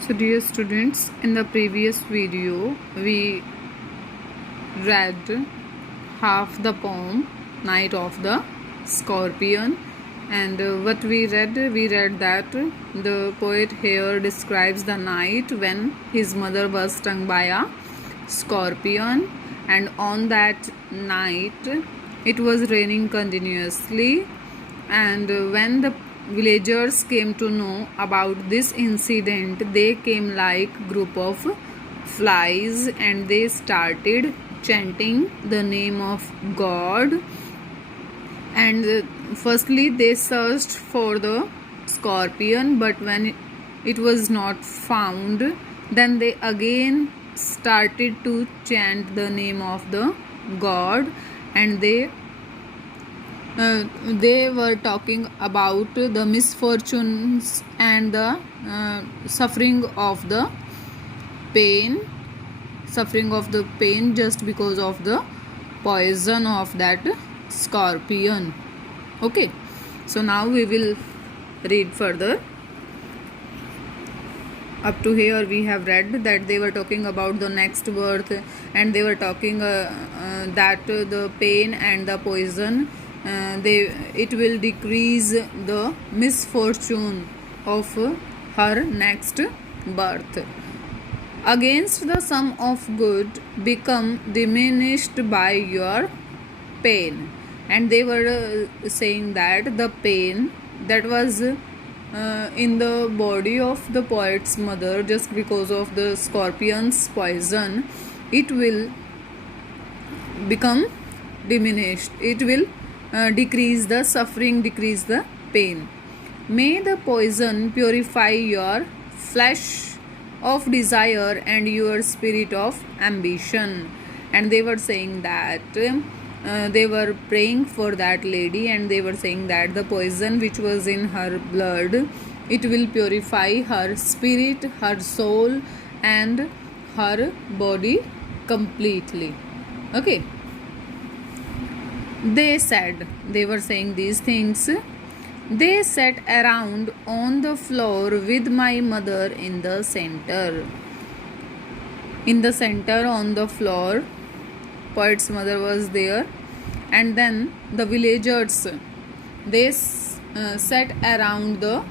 So dear students, in the previous video we read half the poem Night of the Scorpion, and what we read that the poet here describes the night when his mother was stung by a scorpion, and on that night it was raining continuously, and when the villagers came to know about this incident, they came like group of flies and they started chanting the name of God. And firstly they searched for the scorpion, but when it was not found, then they again started to chant the name of the God, and they were talking about the misfortunes and the suffering of the pain just because of the poison of that scorpion. Okay, so now we will read further. Up to here we have read that they were talking about the next birth, and they were talking that the pain and the poison, it will decrease the misfortune of her next birth. Against the sum of good become diminished by your pain. And they were saying that the pain that was in the body of the poet's mother just because of the scorpion's poison, it will become diminished. It will decrease the suffering, decrease the pain. May the poison purify your flesh of desire and your spirit of ambition. And they were saying that they were praying for that lady, and they were saying that the poison which was in her blood, it will purify her spirit, her soul and her body completely. Okay, they were saying these things. They sat around on the floor with my mother in the center. In the center on the floor, poet's mother was there, and then the villagers, they sat around the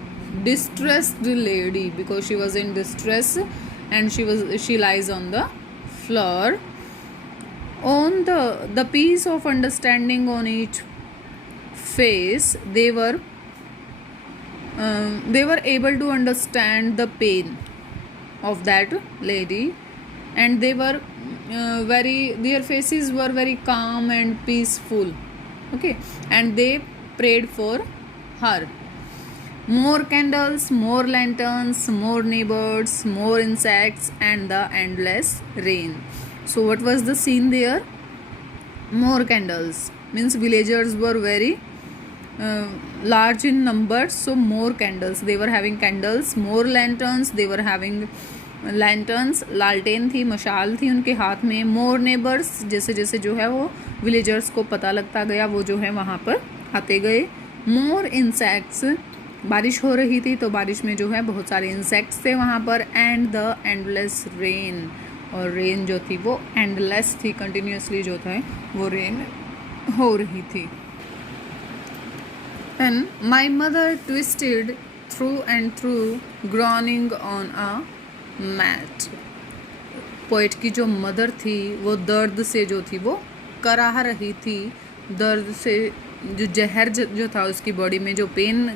distressed lady because she was in distress and she lies on the floor. On the piece of understanding on each face, they were able to understand the pain of that lady, and they were their faces were very calm and peaceful. Okay, and they prayed for her. More candles, more lanterns, more neighbors, more insects, and the endless rain. So what was the scene there? More candles means villagers were very large in numbers, so more candles, they were having candles. More lanterns, they were having lanterns, लालटेन थी, मशाल थी उनके हाथ में. मोर neighbours, जैसे जैसे जो है वो विलेजर्स को पता लगता गया, वो जो है वहाँ पर आते गए. मोर इंसेक्ट्स, बारिश हो रही थी तो बारिश में जो है बहुत सारे इंसेक्ट्स थे वहाँ पर. एंड द एंडलेस रेन, और रेन जो थी वो एंडलेस थी, कंटिन्यूसली जो था वो रेन हो रही थी. And my mother twisted through and through, groaning on a mat. Poet की जो मदर थी वो दर्द से जो थी वो कराह रही थी. दर्द से जो जहर जो था उसकी बॉडी में जो पेन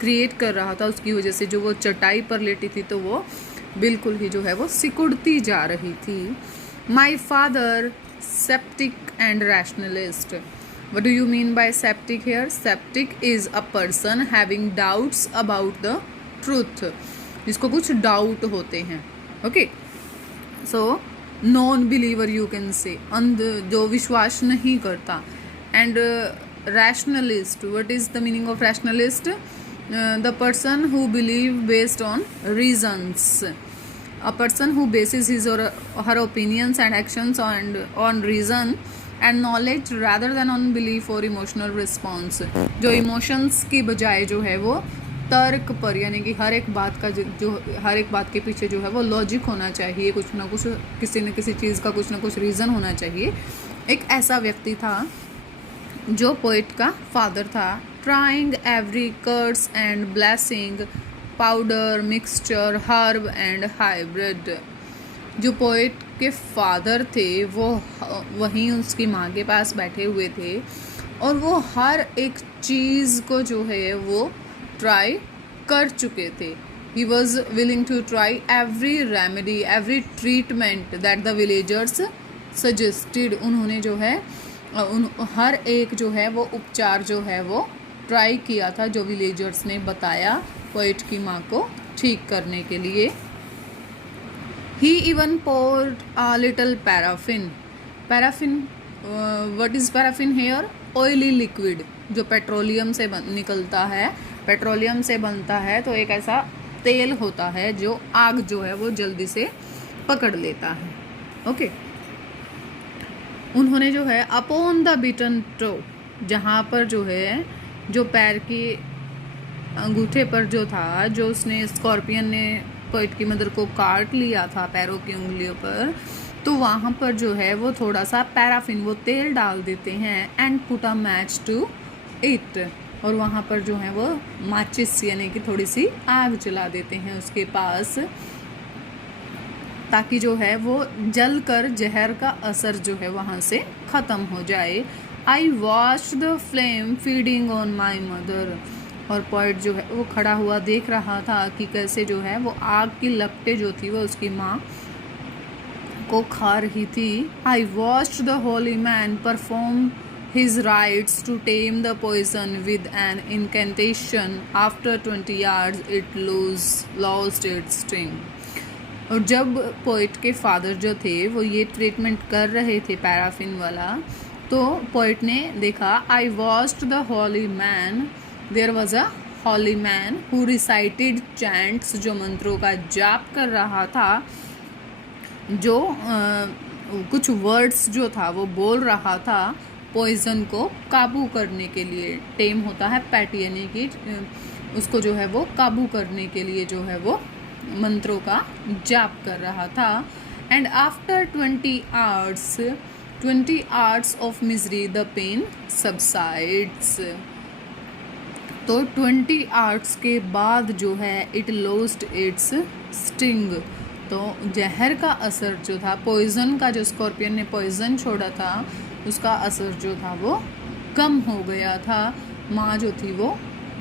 क्रिएट कर रहा था, उसकी वजह से जो वो चटाई पर लेटी थी तो वो बिल्कुल ही जो है वो सिकुड़ती जा रही थी. My father septic and rationalist. What do you mean by septic here? Septic is a person having doubts about the truth. जिसको कुछ डाउट होते हैं. Okay, so non-believer you can say, जो विश्वास नहीं करता. And rationalist, what is the meaning of rationalist? The person who believe based on reasons. A person who bases his or her opinions and actions on reason and knowledge rather than on belief or emotional response. जो emotions की बजाय जो है वो तर्क पर, यानी कि हर एक बात का जो हर एक बात के पीछे जो है वो लॉजिक होना चाहिए, कुछ ना कुछ, किसी न किसी चीज़ का कुछ ना कुछ रीज़न होना चाहिए। एक ऐसा व्यक्ति था जो पोइट का फादर था। Trying every curse and blessing, powder, mixture, herb and hybrid. जो पोइट के फादर थे वो वहीं उसकी माँ के पास बैठे हुए थे और वो हर एक चीज़ को जो है वो ट्राई कर चुके थे। He was willing to try every remedy, every treatment that the villagers suggested. उन्होंने जो है हर एक जो है वो उपचार जो है वो ट्राई किया था जो विलेजर्स ने बताया पोइट की माँ को ठीक करने के लिए। ही even poured a little paraffin. Paraffin, what is paraffin here? Oily liquid, जो पेट्रोलियम से निकलता है, पेट्रोलियम से बनता है, तो एक ऐसा तेल होता है जो आग जो है वो जल्दी से पकड़ लेता है। ओके। उन्होंने जो है अपॉन द बीटन टो, जहाँ पर जो है जो पैर की अंगूठे पर जो था, जो उसने स्कॉर्पियन ने पोइट की मदर को काट लिया था पैरों की उंगलियों पर, तो वहाँ पर जो है वो थोड़ा सा पैराफिन, वो तेल डाल देते हैं, and put a match to it, और वहाँ पर जो है वो माचिस यानी कि थोड़ी सी आग जला देते हैं उसके पास, ताकि जो है वो जल कर जहर का असर जो है वहाँ से ख़त्म हो जाए। I watch the flame feeding on my mother. और पोइट जो है वो खड़ा हुआ देख रहा था कि कैसे जो है वो आग की लपटें जो थी वो उसकी माँ को खा रही थी। I watched the holy man perform his rites to tame the poison with an incantation. After 20 hours it lost its sting. और जब पोइट के फादर जो थे वो ये ट्रीटमेंट कर रहे थे पैराफिन वाला, तो पोइट ने देखा, I watched the holy man, there was a holy man who recited chants, जो मंत्रों का जाप कर रहा था, जो कुछ वर्ड्स जो था वो बोल रहा था पॉइजन को काबू करने के लिए। टेम होता है पैट, यानी कि उसको जो है वो काबू करने के लिए जो है वो मंत्रों का जाप कर रहा था। And after 20 hours of misery the pain subsides. तो 20 hours के बाद जो है इट लॉस्ट इट्स स्टिंग, तो जहर का असर जो था, पॉइजन का, जो स्कॉर्पियन ने पॉइजन छोड़ा था उसका असर जो था वो कम हो गया था। माँ जो थी वो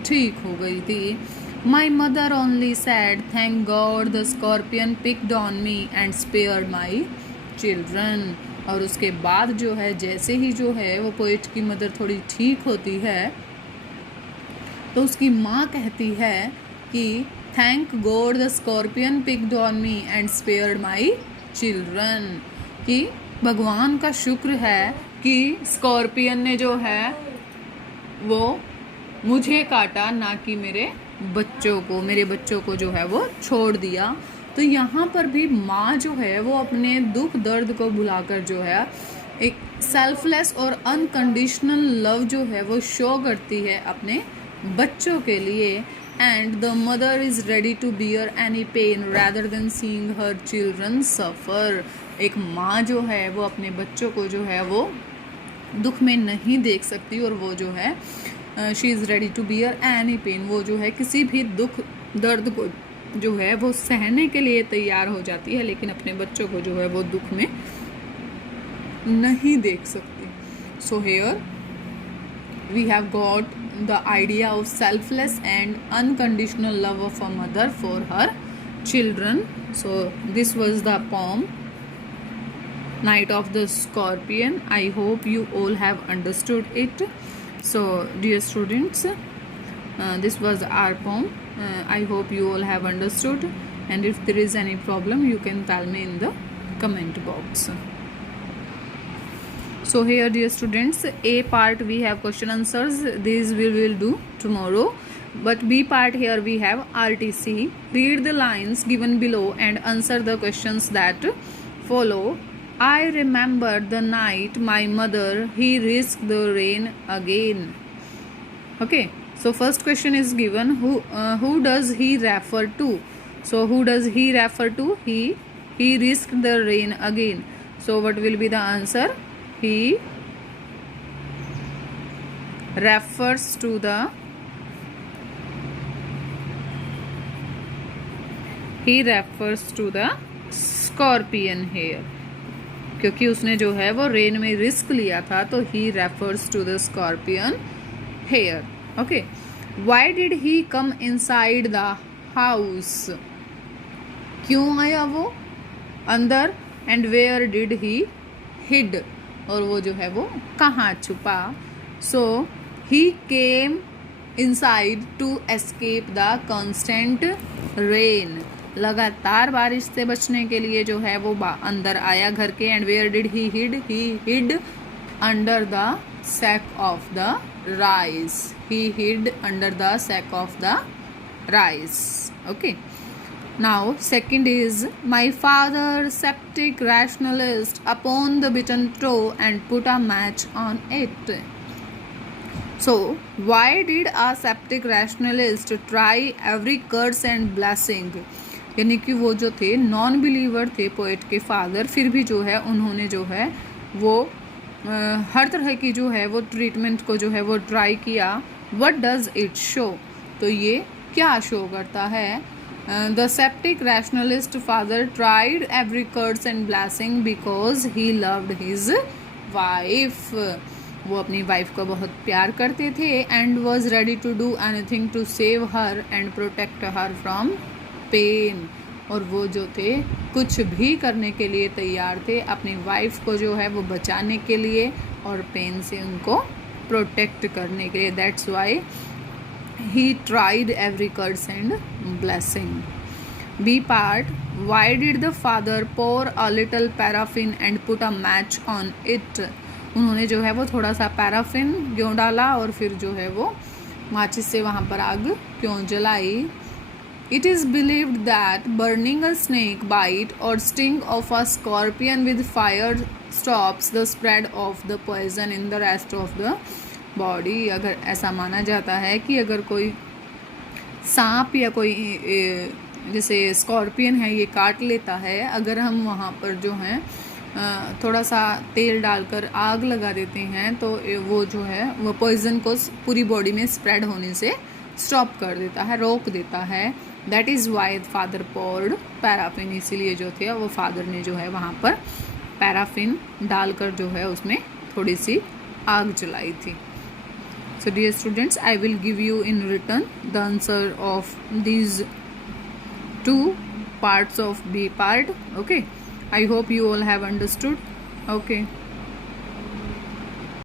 ठीक हो गई थी। My mother only sad thank God the scorpion picked on me and spared my children. और उसके बाद जो है जैसे ही जो है वो पोइट की मदर थोड़ी ठीक होती है तो उसकी माँ कहती है कि thank God the scorpion picked on me and spared my children, कि भगवान का शुक्र है कि स्कॉर्पियन ने जो है वो मुझे काटा, ना कि मेरे बच्चों को जो है वो छोड़ दिया। तो यहाँ पर भी माँ जो है वो अपने दुख दर्द को भुलाकर जो है एक सेल्फलेस और अनकंडीशनल लव जो है वो शो करती है अपने बच्चों के लिए। And the mother is ready to bear any pain rather than seeing her children suffer. एक माँ जो है वो अपने बच्चों को जो है वो दुख में नहीं देख सकती, और वो जो है she is ready to bear any pain, वो जो है किसी भी दुख दर्द को जो है वो सहने के लिए तैयार हो जाती है, लेकिन अपने बच्चों को जो है वो दुख में नहीं देख सकती। So here we have got the idea of selfless and unconditional love of a mother for her children. So this was the poem Night of the Scorpion. I hope you all have understood it. So dear students, this was our poem. I hope you all have understood, and if there is any problem you can tell me in the comment box. So here dear students, A part we have question answers, these we will do tomorrow, but B part here we have RTC. Read the lines given below and answer the questions that follow. I remember the night my mother he risked the rain again. Okay, So first question is given, who does he refer to? So who does he refer to? He risked the rain again. So what will be the answer? He refers to the scorpion here, क्योंकि उसने जो है वो rain में risk लिया था, तो he refers to the scorpion here. Okay. Why did he come inside the house? क्यों आया वो अंदर? And where did he hid? और वो जो है वो कहाँ छुपा? So he came inside to escape the constant rain. लगातार बारिश से बचने के लिए जो है वो अंदर आया घर के. And where did he hid? He hid under the sack of the rice. He hid under the sack of the rice. Okay. Now second is, my father skeptic rationalist upon the bitten toe and put a match on it. So why did a skeptic rationalist try every curse and blessing? यानी कि वो जो थे non believer थे poet के father, फिर भी जो है उन्होंने जो है वो हर तरह की जो है वो ट्रीटमेंट को जो है वो ट्राई किया. What does it show? तो ये क्या शो करता है? The skeptic rationalist father tried every curse and blessing because he loved his wife. वो अपनी वाइफ को बहुत प्यार करते थे. and was ready to do anything to save her and protect her from pain. और वो जो थे कुछ भी करने के लिए तैयार थे अपनी वाइफ को जो है वो बचाने के लिए और पेन से उनको प्रोटेक्ट करने के लिए. That's why he tried every curse and blessing. B part, why did the father pour a little paraffin and put a match on it? उन्होंने जो है वो थोड़ा सा पैराफिन क्यों डाला और फिर जो है वो माचिस से वहाँ पर आग क्यों जलाई? It is believed that burning a snake bite or sting of a scorpion with fire stops the spread of the poison in the rest of the body. अगर ऐसा माना जाता है कि अगर कोई सांप या कोई जैसे स्कॉर्पियन है ये काट लेता है, अगर हम वहाँ पर जो है थोड़ा सा तेल डालकर आग लगा देते हैं तो वो जो है वो पॉइजन को पूरी बॉडी में स्प्रेड होने से स्टॉप कर देता है, रोक देता है. That is why father poured paraffin. इसीलिए जो थे वो फादर ने जो है वहाँ पर पैराफिन डालकर जो है उसमें थोड़ी सी आग जलाई थी. So dear students, I will give you in return the answer of these two parts of B part. Okay, I hope you all have understood. Okay.